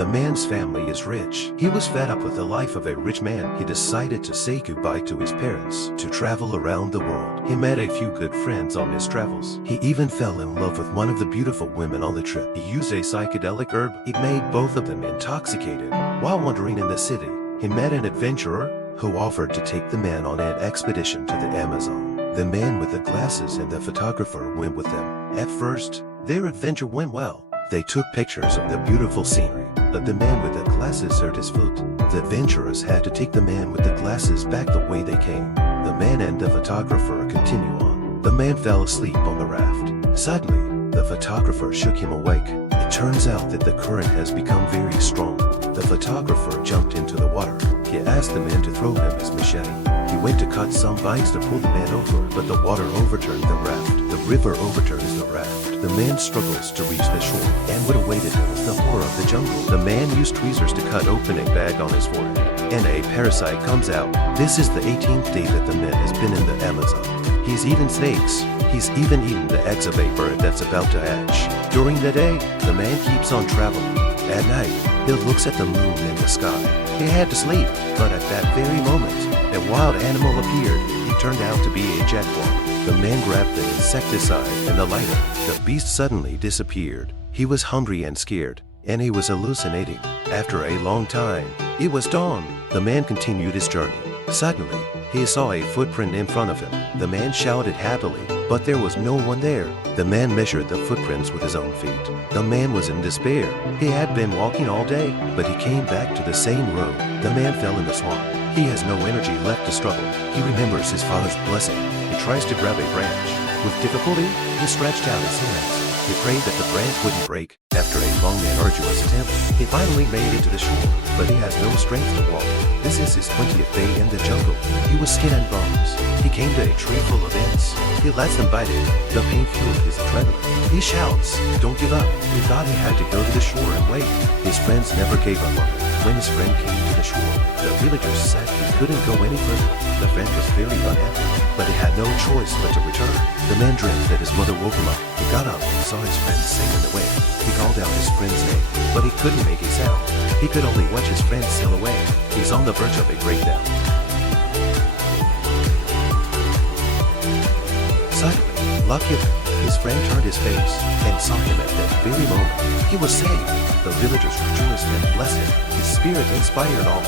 The man's family is rich. He was fed up with the life of a rich man. He decided to say goodbye to his parents, to travel around the world. He met a few good friends on his travels. He even fell in love with one of the beautiful women on the trip. He used a psychedelic herb. It made both of them intoxicated. While wandering in the city, he met an adventurer who offered to take the man on an expedition to the Amazon. The man with the glasses and the photographer went with them. At first, their adventure went well. They took pictures of the beautiful scenery, but the man with the glasses hurt his foot. The adventurers had to take the man with the glasses back the way they came. The man and the photographer continue on. The man fell asleep on the raft. Suddenly, the photographer shook him awake. It turns out that the current has become very strong. The photographer jumped into the water. He asked the man to throw him his machete. He went to cut some vines to pull the man over, but the water overturned the raft. The river overturns the raft. The man struggles to reach the shore, and what awaited him was the horror of the jungle. The man used tweezers to cut open a bag on his forehead, and a parasite comes out. This is the 18th day that the man has been in the Amazon. He's eaten snakes. He's even eaten the eggs of a bird that's about to hatch. During the day, the man keeps on traveling. At night, he looks at the moon and the sky. He had to sleep, but at that very moment, a wild animal appeared. It turned out to be a jaguar. The man grabbed the insecticide and the lighter. The beast suddenly disappeared. He was hungry and scared, and he was hallucinating. After a long time, it was dawn. The man continued his journey. Suddenly, he saw a footprint in front of him. The man shouted happily, but there was no one there. The man measured the footprints with his own feet. The man was in despair. He had been walking all day, but he came back to the same road. The man fell in the swamp. He has no energy left to struggle. He remembers his father's blessing. He tries to grab a branch. With difficulty, he stretched out his hands. He prayed that the branch wouldn't break. After a long and arduous attempt, he finally made it to the shore, but he has no strength to walk. This is his 20th day in the jungle. He was skin and bones. He came to a tree full of ants. He lets them bite it. The pain fueled his adrenaline. He shouts, "Don't give up." He thought he had to go to the shore and wait. His friends never gave up on him. When his friend came to the shore, the villagers said he couldn't go any further. The friend was very unhappy, but he had no choice but to return. The man dreamt that his mother woke him up. He got up and saw his friend sailing away. He called out his friend's name, but he couldn't make a sound. He could only watch his friend sail away. He's on the verge of a breakdown. Suddenly, luckily, his friend turned his face and saw him at that very moment. He was saved. The villagers rejoiced and blessed him. His spirit inspired all.